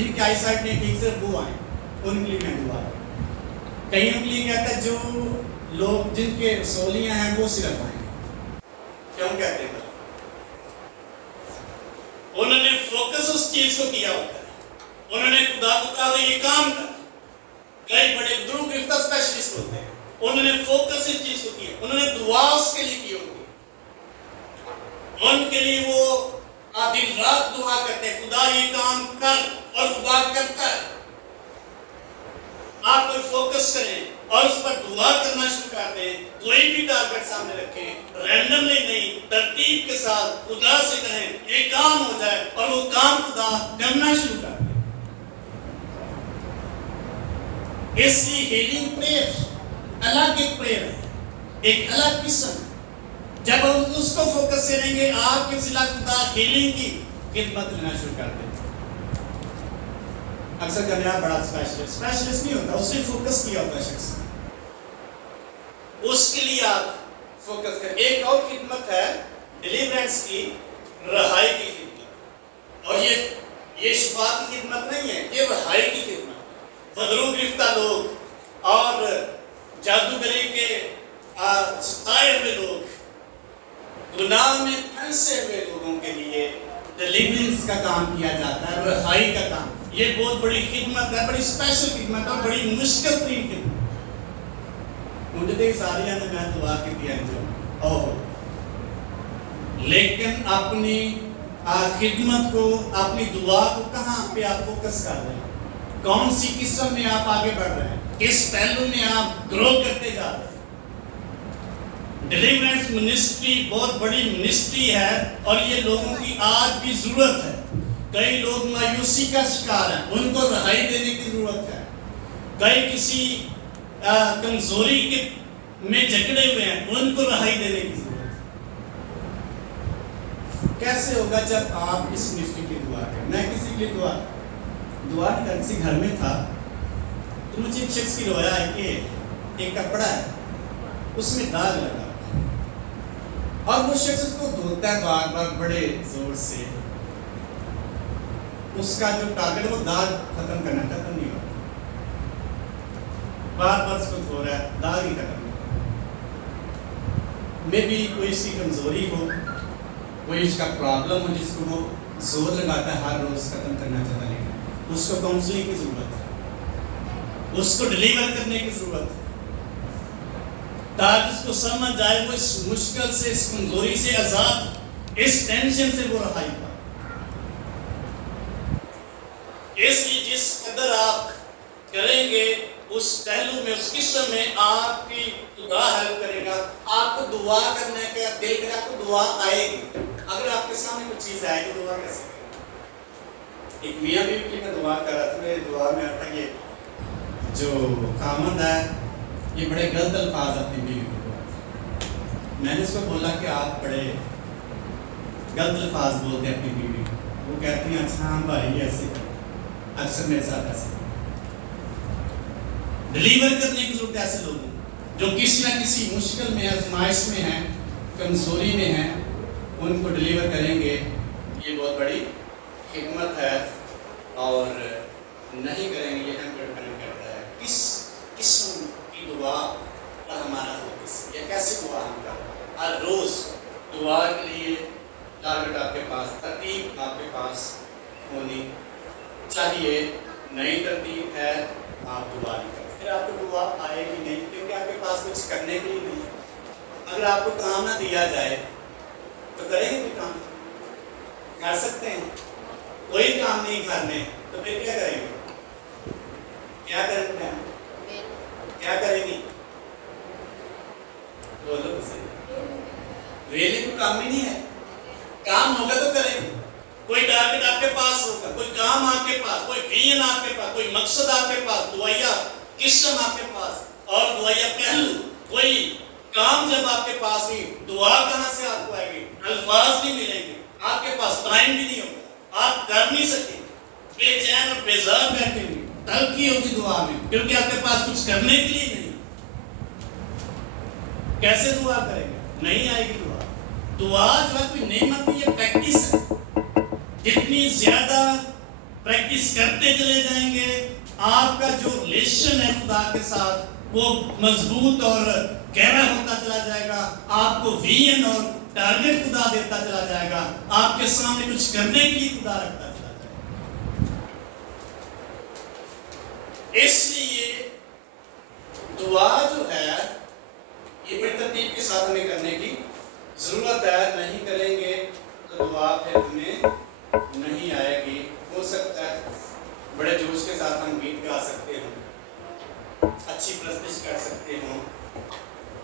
जिनकी आई साइट नहीं ठीक से वो आए, उनके लिए मैं दुआ करूँ। कईयों के लिए कहता है जो लोग जिनके रसौलियाँ हैं वो सिर्फ आए। क्यों कहते हैं? उन्होंने फोकस उस चीज को किया होता है, उन्होंने खुदा को कहा ये काम कर। कई बड़े दुरूह गिरफ्तार स्पेशलिस्ट होते हैं, उन्होंने फोकस इस चीज को किया, उन्होंने दुआ उसके लिए की होती है। उनके लिए वो दिन रात दुआ करते हैं, खुदा ये काम कर, और खुदा करता है। आप कोई फोकस करें और उस पर दुआ करना शुरू कर दें, कोई भी टारगेट सामने रखें, रैंडमली नहीं, तरतीब के साथ खुदा से कहें ये काम हो जाए, और वो काम खुदा करना शुरू कर दे। इसकी हीलिंग प्रेयर अलग एक प्रेयर है, एक अलग किस्म। जब हम उसको फोकस से रहेंगे, आपके जिला खुदा हीलिंग की खिदमत लेना शुरू कर दें। अक्सर कहते हैं बड़ा स्पेशलिस्ट नहीं होता, उसने फोकस किया होता शख्स, उसके लिए आप फोकस करें। एक और खिदमत है डिलीवरेंस की, रहाई की खिदमत, और ये शिफा की खिदमत नहीं है, ये रहाई की खिदमत। बदरू गिरफ्तार लोग और जादूगरी के सताए हुए लोग, गुनाह में फंसे हुए लोगों के लिए डिलीवरेंस का काम किया जाता है, रहाई का काम। ये बहुत बड़ी खिदमत है, बड़ी स्पेशल खिदमत है, बड़ी मुश्किल तरीन खिदमत। मुझे तो सारिया ने मैं दुआ की थी जो लेकिन अपनी खिदमत को, अपनी दुआ को कहाँ पे आप फोकस कर रहे हैं? कौन सी किस्म में आप आगे बढ़ रहे हैं? किस पहलू में आप ग्रो करते जा रहे हैं? डिलीवरेंस मिनिस्ट्री बहुत बड़ी मिनिस्ट्री है, और ये लोगों की आज भी जरूरत है। कई लोग मायूसी का शिकार हैं, उनको रहाई देने की जरूरत है। कई किसी कमजोरी के में जकड़े हुए हैं, उनको रहाई देने की जरूरत है। कैसे होगा? जब आप इस मिनिस्ट्री की दुआ करें। मैं किसी के लिए दुआ नहीं कर, किसी घर में था तो मुझे एक शख्स की रोया है कि एक कपड़ा है, उसमें दाग लगा, और वो शख्स उसको धोता है बार बार बड़े जोर से। उसका जो टारगेट है वो दाग खत्म करना, खत्म नहीं होता, बार बार उसको धो रहा है, दाग ही खत्म नहीं होता। मे भी कोई इसकी कमजोरी हो, कोई इसका प्रॉब्लम हो जिसको वो जोर लगाता है हर रोज खत्म करना चाहता है, लेकिन उसको काउंसलिंग की जरूरत है, उसको डिलीवर करने की जरूरत है, ताकि उसको समझ आए वो इस मुश्किल से, इस कमजोरी से आजाद, इस टेंशन से वो रहाई पाए। इसलिए जिस कदर आप करेंगे उस पहलू में, उस किस्म में आपकी खुदा हेल्प करेगा। आपको दुआ करने का दिल करेगा, आपको दुआ आएगी। अगर आपके सामने कुछ चीज आएगी, दुआ कैसे करें? एक मियाँ बीवी की मैं दुआ कर रहा था, मेरी दुआ में आता ये जो खामद है ये बड़े गलत अल्फाज अपनी बीवी को बोलते। मैंने उसको बोला कि आप बड़े गलत अल्फाज बोलते हैं अपनी बीवी को। वो कहती हैं अच्छा हाँ भाई ऐसे, अक्सर मेरे साथ ऐसे। डिलीवर करने की जरूरत है ऐसे लोगों जो किसी ना किसी मुश्किल में, आजमाइश में हैं, कमजोरी में हैं, उनको डिलीवर करेंगे। ये बहुत बड़ी खिदमत है, और नहीं करेंगे ये हम डिपेंड करता है किस किस्म की दुआ पर हमारा फोकस, या कैसे दुआ हम कर। हर रोज दुआ के लिए टारगेट आपके पास, तरतीब आपके पास होनी चाहिए। नई तरतीब है, आप दुआ नहीं करें, फिर आपको दुआ आएगी नहीं, क्योंकि आपके पास कुछ करने के लिए नहीं है। अगर आपको काम ना दिया जाए तो करेंगे काम? कर सकते हैं? कोई काम नहीं करने तो फिर क्या करेंगे? क्या करेंगे? क्या करेंगी? बोलो सही। वेले को काम ही नहीं है, काम होगा तो करेंगे। कोई टारगेट आपके पास होगा, कोई काम आपके पास, कोई विजन आपके पास, कोई मकसद आपके पास, दुआया किस्म आपके पास, और दुआया पहलू, कोई काम जब आपके पास ही, दुआ कहाँ से आपको आएगी? अल्फाज नहीं मिलेंगे, आपके पास टाइम भी नहीं होगा, आप कर नहीं सकेंगे, बेचैन और बेजार बैठेंगे, तलखी होगी दुआ में, क्योंकि आपके पास कुछ करने के लिए नहीं। कैसे दुआ करेंगे? नहीं आएगी दुआ। दुआ जो है कोई नेमत नहीं है, प्रैक्टिस है। जितनी ज्यादा प्रैक्टिस करते चले जाएंगे, आपका जो रिलेशन है खुदा के साथ वो मजबूत और गहरा होता चला जाएगा। आपको विजन और टारगेट खुदा देता चला जाएगा, आपके सामने कुछ करने के लिए खुदा रखता चला जाएगा। इसलिए दुआ जो है ये बड़ी तरतीब के साथ हमें करने की जरूरत है। नहीं करेंगे तो दुआ फिर हमें नहीं आएगी। हो सकता है बड़े जोश के साथ हम गीत गा सकते हो, अच्छी प्रस्तुति कर सकते हो,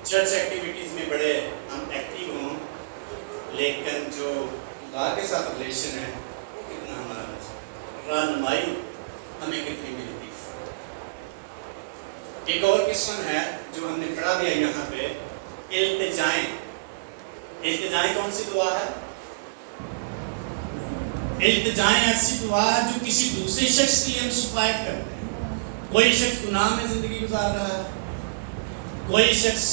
चर्च एक्टिविटीज में बड़े हम एक्टिव हों, लेकिन जो खुदा के साथ रिलेशन है वो कितना हमारा रहनुमाई हमें कितनी मिलती है। एक और किस्म है जो हमने पढ़ा दिया यहाँ पे, इल्तिजाएं। इल्तिजाएं कौन सी दुआ है? इल्तिजाएं ऐसी दुआ है जो किसी दूसरे शख्स के लिए हम शिकायत करते हैं। कोई शख्स गुनाह में जिंदगी गुजार रहा है, कोई शख्स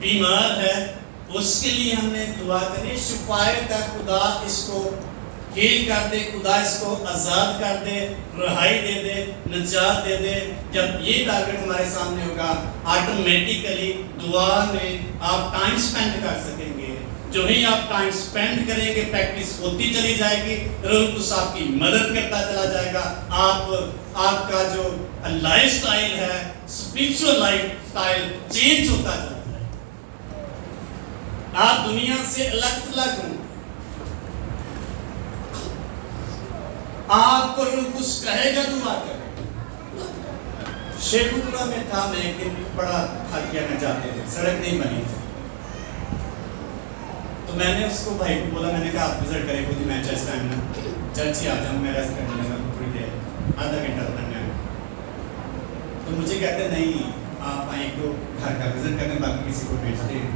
बीमार है, उसके लिए हमने दुआ करी, शिकायत है खुदा इसको हील कर दे, खुदा इसको आज़ाद कर दे, रिहाई दे दे, निजात दे दे। जब ये टारगेट हमारे सामने होगा, ऑटोमेटिकली दुआ में आप टाइम स्पेंड कर सकेंगे। जो ही आप टाइम स्पेंड करेंगे, प्रैक्टिस होती चली जाएगी, रूह कुछ आपकी मदद करता चला जाएगा। आपका जो लाइफ स्टाइल है, स्पिरिचुअल लाइफ स्टाइल चेंज होता चला जाएगा। आप दुनिया से अलग थलग होंगे। आपको रूह कुछ कहेगा, दुआ करेगा। शेखुपुरा में था, मैं एक दिन बड़ा थक गया, मैं जाते थे, सड़क नहीं बनी थी, तो मैंने उसको भाई को बोला, मैंने कहा आप विजिट करें खुद, मैं चर्च टाइम ना चर्च ही आ जाऊँ, मैं रेस्ट करने लगा थोड़ी देर, आधा घंटा बनने में। तो मुझे कहते नहीं आप आए तो घर का विजिट करने, बाकी किसी को भेजते हैं।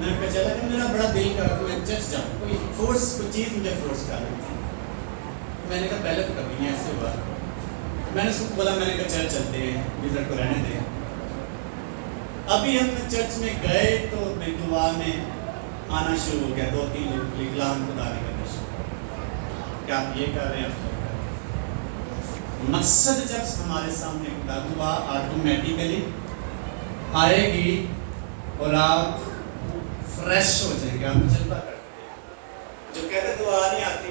मैं कहा चला कि मेरा बड़ा दिल कर रहा था मैं चर्च जाऊँ, कोई फोर्स, कोई चीज़ मुझे फोर्स कर रही थी। मैंने कहा पहले तो कभी नहीं ऐसे हुआ। मैंने उसको बोला, मैंने कहा चर्च चलते हैं, विजिट को रहने दें। अभी हम चर्च में गए तो दुआ में आना शुरू हो गया, 2-3 लोग इकलाम खुदा करना शुरू। क्या आप ये कर रहे हैं? मकसद जब हमारे सामने खुदा, दुआ ऑटोमेटिकली आएगी और आप फ्रेश हो जाएंगे, आप जज्बा करते। जो कहते दुआ नहीं आती,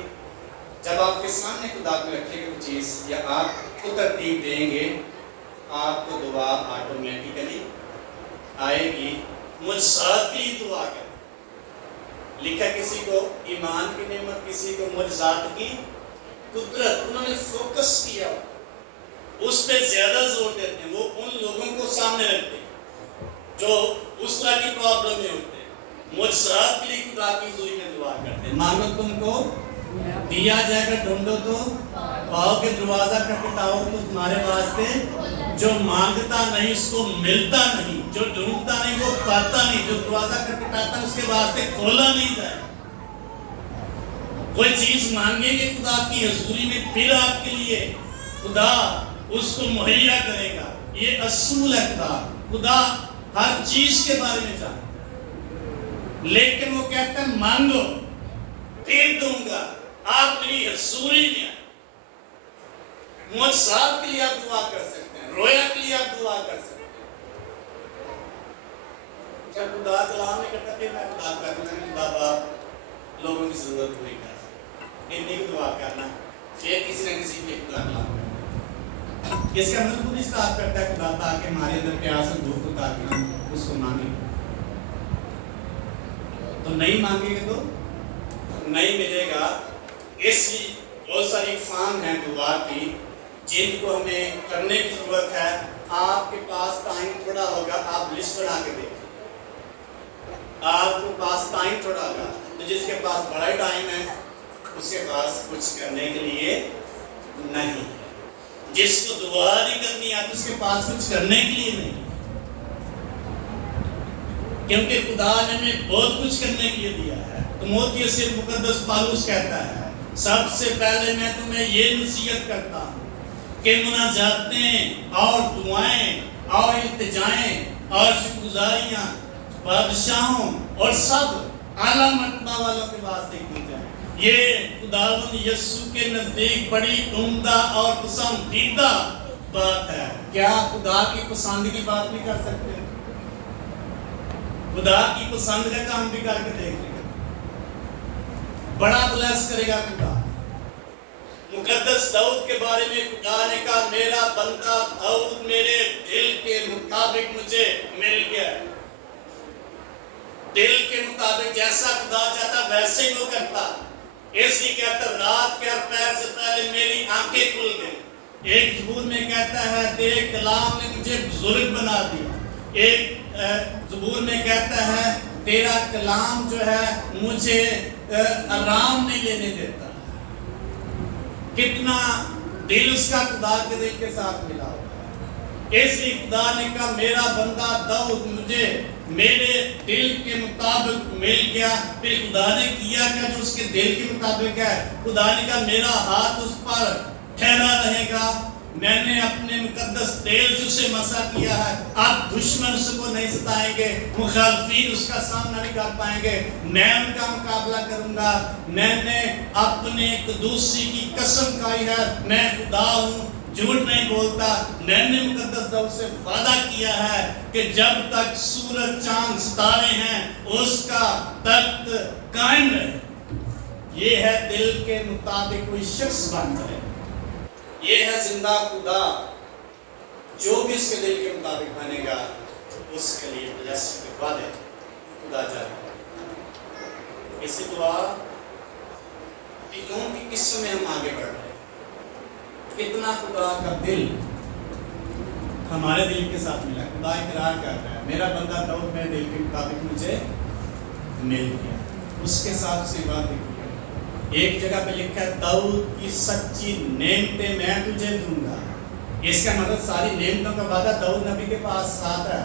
जब आपके सामने खुदा को रखेगा कोई चीज़ या आपको तरतीब देंगे, आपको दुआ ऑटोमेटिकली आएगी। मुझसात के लिए दुआ करें। लिखा किसी को ईमान की नेमत, किसी को मुझसात की कुदरत, उन्होंने फोकस किया, उस पर ज्यादा जोर देते हैं। वो उन लोगों को सामने रखते हैं जो उस तरह की प्रॉब्लम में होते हैं। मुझसात के लिए खुदा की हुजूरी में दुआ करते हैं। मांगो तुमको दिया जाएगा, ढूंढो तो पाओगे, दरवाजा खटखटाओ तो तुम्हारे वास्ते। जो मांगता नहीं उसको मिलता नहीं, जो ढूंढता नहीं वो पाता नहीं, जो दरवाजा खटखटाता उसके वास्ते खोला नहीं जाए। कोई चीज मांगेंगे खुदा की हुजूरी में, फिर आपके लिए खुदा उसको मुहैया करेगा। ये असूल है खुदा हर चीज के बारे में जानता है, लेकिन वो कहता है मांगो फिर दूंगा। आप मेरी हुजूरी में मुझसात के लिए आप दुआ कर सकते हैं, रोया के लिए आप दुआ कर सकते हैं। जब खुदा कलाम में करता फिर मैं खुदा का खुदा बाप लोगों की जरूरत पूरी कर, इन्हीं की दुआ करना, फिर किसी न किसी के खुदा कलाम करना। इसका मतलब खुद इस्ताद करता है खुदा, ताकि हमारे अंदर प्यास और भूख हो, ताकि हम उसको मांगे। तो नहीं मांगेंगे तो नहीं मिलेगा। इसलिए बहुत सारी फार्म है दुआ की जिनको हमें करने की जरूरत है। आपके पास टाइम थोड़ा होगा, आप लिस्ट बना के देखिए। आपके पास टाइम थोड़ा होगा, तो जिसके पास बड़ा टाइम है उसके पास कुछ करने के लिए नहीं। जिसको दुआ नहीं करनी आती उसके पास कुछ करने के लिए नहीं, क्योंकि खुदा ने हमें बहुत कुछ करने के लिए दिया है। तो मोती से मुकद्दस पालूस कहता है, सबसे पहले मैं तुम्हें ये नसीहत करता हूँ कि मुनाजातें और दुआएं और इल्तिजाएं और शुक्रगुजारियाँ बादशाहों और सब आला मर्तबा वालों के वास्ते की जाए। ये खुदावंद यीशु के नजदीक बड़ी उम्दा और पसंदीदा बात है। क्या खुदा की पसंद की बात नहीं कर सकते? खुदा की पसंद का काम भी करके देख लेगा, बड़ा ब्लेस करेगा खुदा। मुकद्दस दाऊद के बारे में खुदा ने कहा, मेरा बंदा दाऊद मेरे दिल के मुताबिक मुझे मिल गया। दिल के मुताबिक जैसा खुदा चाहता वैसे ही वो करता। इसलिए कहता, रात के पैर से पहले मेरी आंखें खुल गई। एक ज़बूर में कहता है, तेरे कलाम ने मुझे बुजुर्ग बना दिया। एक ज़बूर में कहता है, तेरा कलाम जो है मुझे आराम नहीं लेने देता। कितना दिल उसका खुदा के दिल के साथ मिला हुआ है। इसलिए खुदा ने कहा, मेरा बंदा दाऊद मुझे मेरे दिल के मुताबिक मिल गया। फिर खुदा ने किया क्या जो उसके दिल के मुताबिक है? खुदा ने कहा, मेरा हाथ उस पर ठहरा रहेगा। मैंने अपने मुकद्दस तेल से उसे मसा किया है। अब दुश्मन उसको नहीं सताएंगे, मुखालफीन उसका सामना नहीं कर पाएंगे। मैं उनका मुकाबला करूंगा। मैंने अपने कदूसी की कसम खाई है, मैं खुदा हूँ, झूठ नहीं बोलता। मैंने मुकद्दस दाऊद से वादा किया है कि जब तक सूरज चांद सितारे हैं उसका तख्त कायम रहे। ये है दिल के मुताबिक कोई शख्स बन जाए। ये है जिंदा खुदा, जो भी इसके दिल के मुताबिक बनेगा उसके लिए ब्लेसिंग के वादे खुदा जाएगा। इसी दुआ दिलों की किस्म में हम आगे बढ़ रहे हैं। कितना खुदा का दिल हमारे दिल के साथ मिला। खुदा इकरार कर रहा है, मेरा बंदा दाऊद मेरे दिल के मुताबिक मुझे मिल गया। उसके साथ से बात एक जगह पे लिखा है, दाऊद की सच्ची नेमतें मैं तुझे दूंगा। इसका मतलब सारी नेमतों का वादा दाऊद नबी के पास साथ है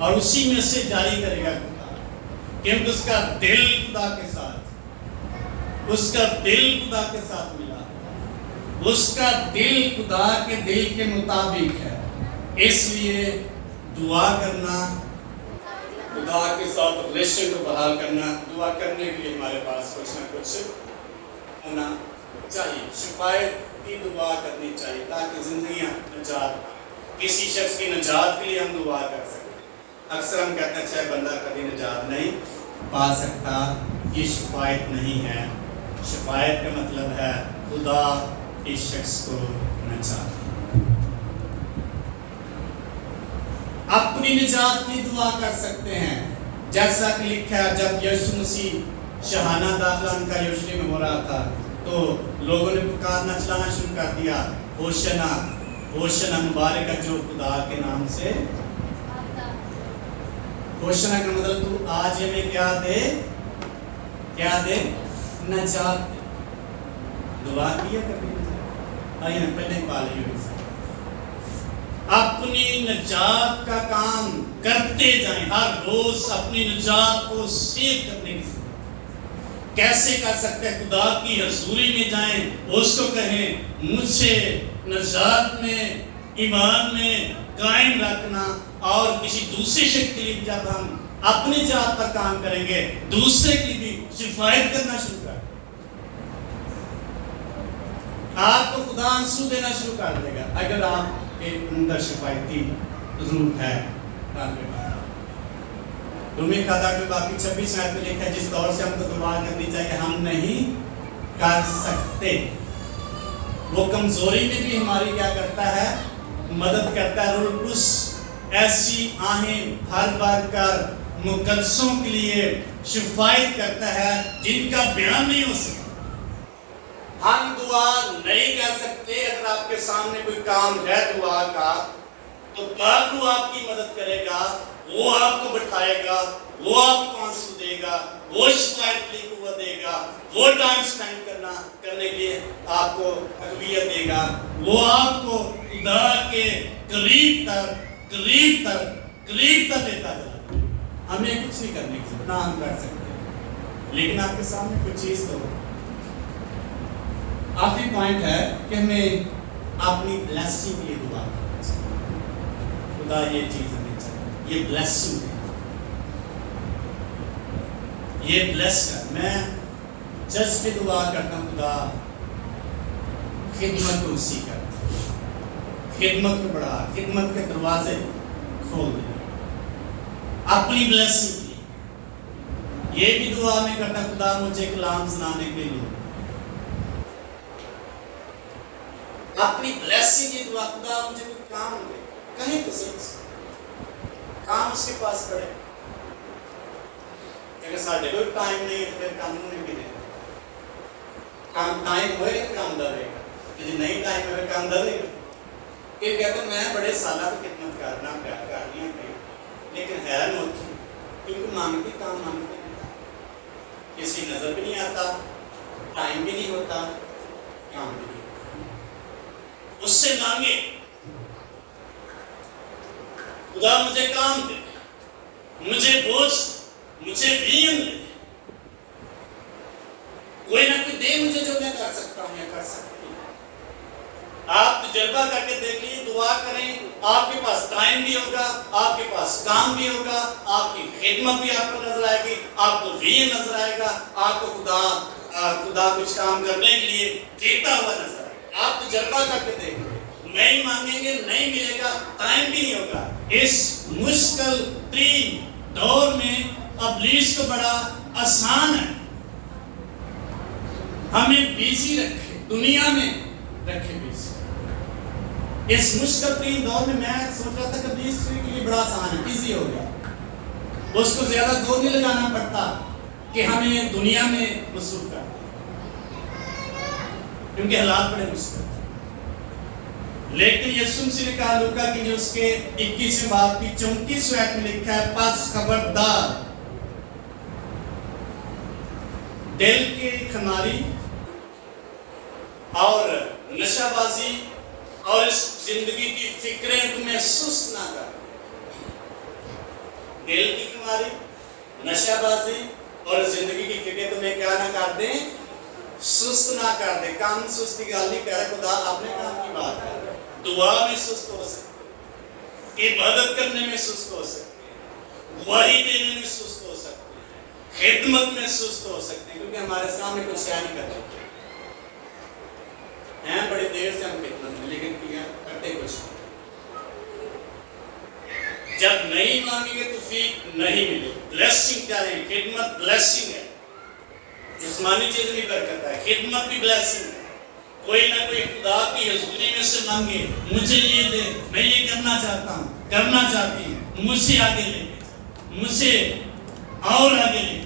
और उसी में से जारी करेगा खुदा, क्योंकि उसका दिल खुदा के साथ, उसका दिल खुदा के साथ मिला, उसका दिल खुदा के दिल के मुताबिक है। इसलिए दुआ करना, खुदा के साथ रिलेशन को बहाल करना, दुआ करने के लिए हमारे पास कुछ ना कुछ होना चाहिए। शिफायत की दुआ करनी चाहिए ताकि जिंदगियां नजात, किसी शख्स की नजात के लिए हम दुआ कर सकें। अक्सर हम कहते हैं, चाहे बंदा कभी नजात नहीं पा सकता, ये शिफायत नहीं है। शिफायत का मतलब है खुदा इस शख्स को नजात, अपनी निजात की दुआ कर सकते हैं। जैसा कि लिखा है, जब यीशु मसीह शहाना दाखिला उनका यरूशलेम में हो रहा था तो लोगों ने पुकारना चलाना शुरू कर दिया, होशना होशना मुबारक है जो खुदा के नाम से। होशना का मतलब तू आज हमें क्या दे, क्या दे? नजात। दुआ किया कभी? आइए पहले पाले अपनी नजात का काम करते जाएं। हर रोज अपनी नजात को सेव करने की। कैसे कर सकते हैं? खुदा की हजूरी में जाएं, उसको कहें मुझे नजात में, ईमान में कायम रखना। और किसी दूसरे शख्स के लिए जब हम अपनी जात पर काम करेंगे, दूसरे के लिए भी शिफायत करना शुरू कर, आपको खुदा आंसू देना शुरू कर देगा अगर आप एक अंदर शिफायती रूप है। रूमी खाता के बाकी 26 आयत में लिखा है, जिस दौर से हमको दुआ करनी चाहिए हम नहीं कर सकते। वो कमजोरी में भी हमारी क्या करता है? मदद करता है। रूस ऐसी आहें भर भर कर मुकद्दसों के लिए शिफायत करता है जिनका बयान नहीं हो सकता। हम दुआ नहीं कर सकते। अगर आपके सामने कोई काम है दुआ का, तो बाबू आपकी मदद करेगा, वो आपको बिठाएगा, वो आपको आंसू देगा, वो शिफायत के लिए कुव्वत देगा, वो टाइम स्पेंड करने के लिए आपको तकबीयत देगा, वो आपको खुदा के करीब तक लेता जाएगा। हमें कुछ नहीं करने की जरूरत, ना हम कर सकते, लेकिन आपके सामने कुछ चीज तो। आखिरी पॉइंट है कि हमें अपनी ब्लेसिंग के लिए दुआ करना चाहिए। खुदा ये चीज हमें चाहिए, ये ब्लेसिंग है, ये ब्लेस कर। मैं जज पे दुआ करता हूँ खुदा खिदमत को उसी कर, खिदमत को बढ़ा, खिदमत के दरवाजे खोल दे अपनी ब्लेसिंग के लिए। ये भी दुआ में करता खुदा मुझे कलाम सुनाने के लिए, अपनी ब्लेसिंग की दुआ, खुदा मुझे कोई काम दे, कहीं तो सही काम उसके पास पड़े। अगर साढ़े कोई टाइम नहीं है तो फिर काम नहीं भी नहीं, काम टाइम होएगा काम दबेगा, यदि नहीं टाइम होगा काम दबेगा। फिर कहते मैं बड़े साला तो खिदमत करना प्यार करनी है, लेकिन हैरान होती क्योंकि मांगती काम मांगते किसी नजर भी नहीं आता, टाइम भी नहीं होता, काम भी नहीं होता। उससे मांगे खुदा मुझे काम दे, मुझे बोझ, मुझे वियन दे, कोई ना कोई दे मुझे जो मैं कर सकता हूं या कर सकती हूं। आप तजर्बा करके देख लीजिए, दुआ करें, आपके पास टाइम भी होगा, आपके पास काम भी होगा, आपकी खिदमत भी आपको नजर आएगी, आपको वियन नजर आएगा, आपको खुदा कुछ काम करने के लिए देता हुआ नजर आएगा। आप तजर्बा करके देखेंगे, नहीं मांगेंगे नहीं मिलेगा, टाइम भी नहीं होगा। इस मुश्किल तीन दौर में इब्लीस को बड़ा आसान है हमें बिजी रखे, दुनिया में रखे बिजी। इस मुश्किल तीन दौर में मैं सोच रहा था कि इब्लीस के लिए बड़ा आसान है, बिजी हो गया, उसको ज्यादा जोर नहीं लगाना पड़ता कि हमें दुनिया में मसरूफ कर, क्योंकि हालात बड़े मुश्किल। लेकिन यीशु मसीह ने कहा लूका की जो उसके 21वें बाब की 34वें आयत में लिखा है, बस खबरदार दिल की खुमारी और नशाबाजी और इस जिंदगी की फिक्रें तुम्हें सुस्त ना कर। दिल की खुमारी, नशाबाजी और जिंदगी की फिक्रें तुम्हें क्या ना कर दे, सुस्त ना कर दे। काम सुस्ती गाल नहीं कर, खुदा अपने काम की बात कर। दुआ में सुस्त हो सकते, इबादत करने में सुस्त हो सकते, गवाही देने में सुस्त हो सकते, खिदमत में सुस्त हो सकते हैं, क्योंकि हमारे सामने कुछ है नहीं करते हैं, बड़ी देर से हम खिदमत में, लेकिन किया करते कुछ। जब नहीं मांगेंगे तो फिर नहीं मिले। ब्लेसिंग क्या है? खिदमत ब्लेसिंग है, जिस्मानी चीज भी बरकत है, खिदमत भी ब्लेसिंग है। कोई ना कोई खुदा की हजूरी में से मांगे, मुझे ये दे, मैं ये करना चाहता हूँ, करना चाहती हूँ, मुझे आगे लेके, मुझे और आगे लेके।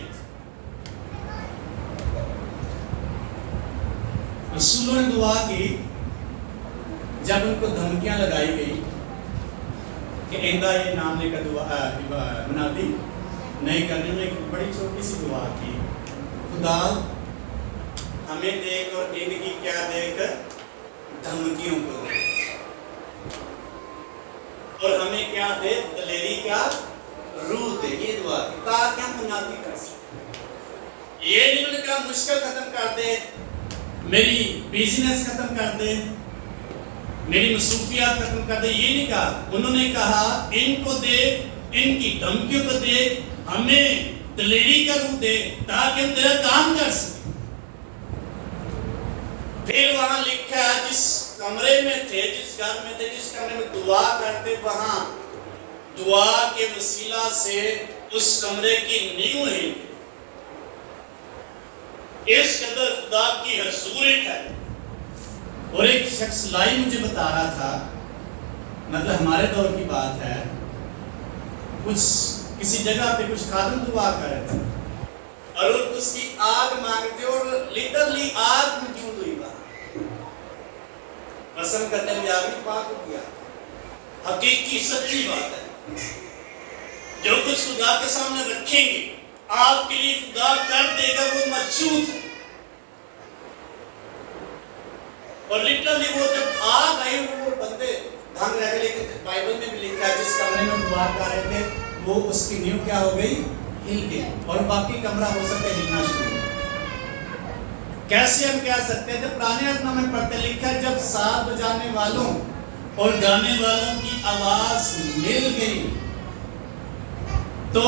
रसूलों ने दुआ की, जब उनको धमकियां लगाई गई कि इंदा ये नाम लेकर दुआ मुनादी नहीं करने में, एक बड़ी छोटी सी दुआ की, खुदा हमें देख और इनकी क्या देख, धमकियों को देख, और हमें क्या दे, दलेरी का रूह दे। ये दुआ की ताकि हम मुनादी कर सकें। ये नहीं उन्होंने कहा मुश्किल खत्म कर दे, मेरी बिजनेस खत्म कर दे, मेरी मसरूफियात खत्म कर दे, ये नहीं कहा। उन्होंने कहा इनको दे, इनकी धमकियों को दे, हमें दलेरी का रूह दे ताकि हम तेरा काम कर सकें। फिर वहां लिखा है जिस कमरे में थे, जिस घर में थे, जिस कमरे में दुआ करते, वहां दुआ के वसीला से उस कमरे की नींव हिल गई। इस कदर खुदा की हजूरी है। और एक शख्स लाई मुझे बता रहा था, मतलब हमारे दौर की बात है, कुछ किसी जगह पे कुछ खादम दुआ कर रहे थे और उसकी आग मांगते और लिटरली आग मौजूद हुई, कसम करते हुए आग में पाक हो गया। हकीकी सच्ची बात है, जो कुछ खुदा के सामने रखेंगे आपके लिए खुदा कर देगा, वो मौजूद है। और लिटरली वो जब आग आई, वो बंदे दंग रह गए। लेकिन बाइबल में भी लिखा है जिस कमरे में दुआ कर रहे थे, वो उसकी नींव क्या हो गई, हिल गई, और बाकी कमरा हो सकता है हिलना शुरू। कैसे हम कह सकते हैं? पुराने अध्याय में पढ़ते लिखा है, जब साथ बजाने वालों और गाने वालों की आवाज मिल गई तो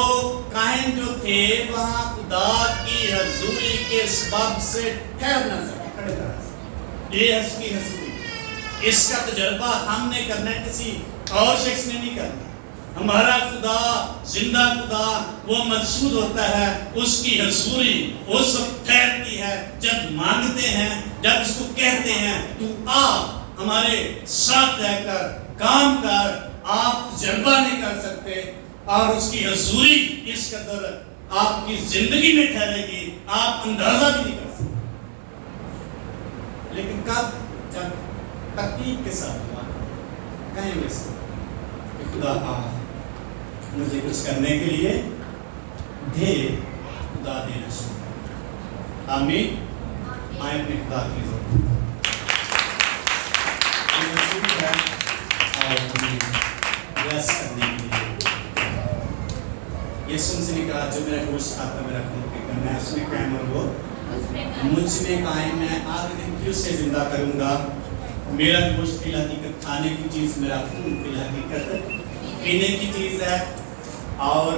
कायन जो थे वहां खुदा की हजूरी के सबब से ठहर ना सके, खड़े ना सके। ये उसकी हजूरी, इसका तजर्बा हमने करना है, किसी और शख्स ने नहीं करना। हमारा खुदा जिंदा खुदा वो मकसूद होता है, उसकी हजूरी उस वक्त ठहरती है जब मांगते हैं, जब उसको कहते हैं तू आ हमारे साथ रहकर काम कर। आप तजर्बा नहीं कर सकते और उसकी हजूरी इस कदर आपकी जिंदगी में ठहरेगी, आप अंदाजा भी नहीं कर सकते। लेकिन कब? जब तकलीफ के साथ हुआ, कहेंगे कि खुदा मुझे कुछ करने के लिए दे, खुदा देना शुरू। आमीन। मैं अपने खुदा की है और हमें ब्लेस करने के लिए यीशु मसीह ने कहा, जो मेरा गोश्त खाता मेरा खून पीता, मैं उसमें कायम और वो मुझ में कायम, मैं आखिरी दिन फिर उसे जिंदा करूंगा। मेरा गोश्त फिल हकीकत खाने की चीज़, मेरा खून फिल हकीकत पीने की चीज़ है। और